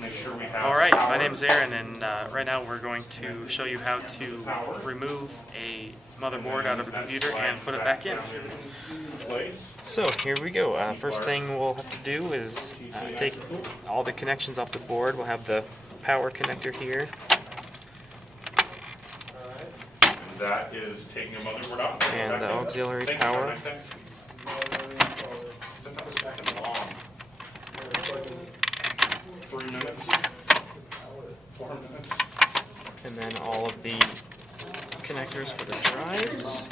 Make sure we have. Alright, my name is Aaron, and right now we're going to show you how to remove a motherboard out of a computer and put it back in. So here we go. First thing we'll have to do is take all the connections off the board. We'll have the power connector here. And that is taking a motherboard out. And the auxiliary power. 3 minutes. 4 minutes. And then all of the connectors for the drives.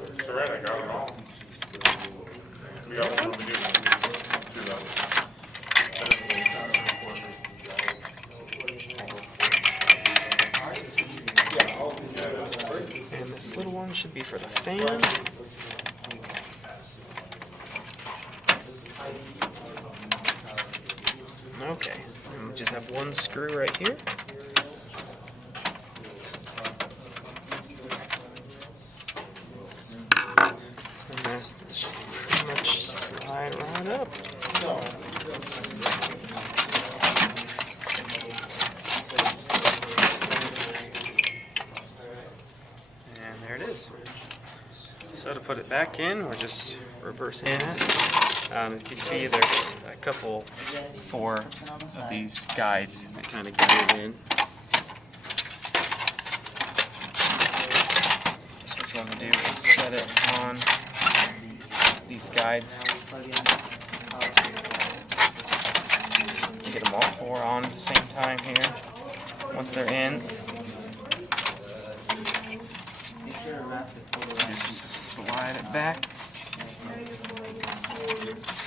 It's alright, I got it all. We got one to do. And this little one should be for the fan. Okay, and we just have one screw right here. And this should pretty much slide right up. And there it is. So to put it back in, we're just reversing it. If you see, there's a couple, 4 of these guides that kind of guide it in. So what you want to do is set it on these guides. Get them all 4 on at the same time here. Once they're in, just slide it back.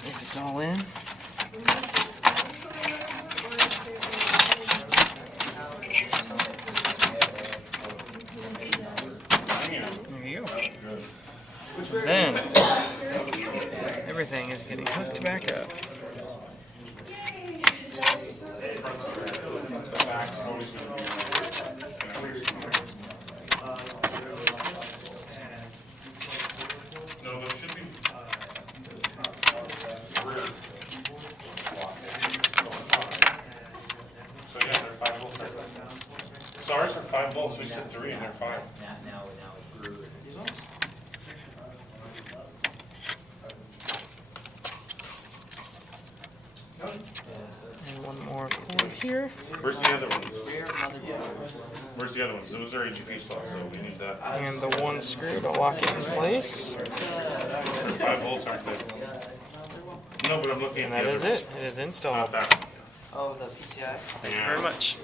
If it's all in. There you go. Then everything is getting hooked back up. No, there should be. So yeah, they're 5 volts. So ours are 5 volts. We said 3 and they're 5. Now it grew. And one more cord here. Where's the other ones? Where's the other ones? Those are AGP slots, so we need that. And the one screw to lock it in place. They're 5 volts, aren't they? No, but I'm looking at And that is it. It is installed. Not that one. Oh, the PCI? Thank you very much.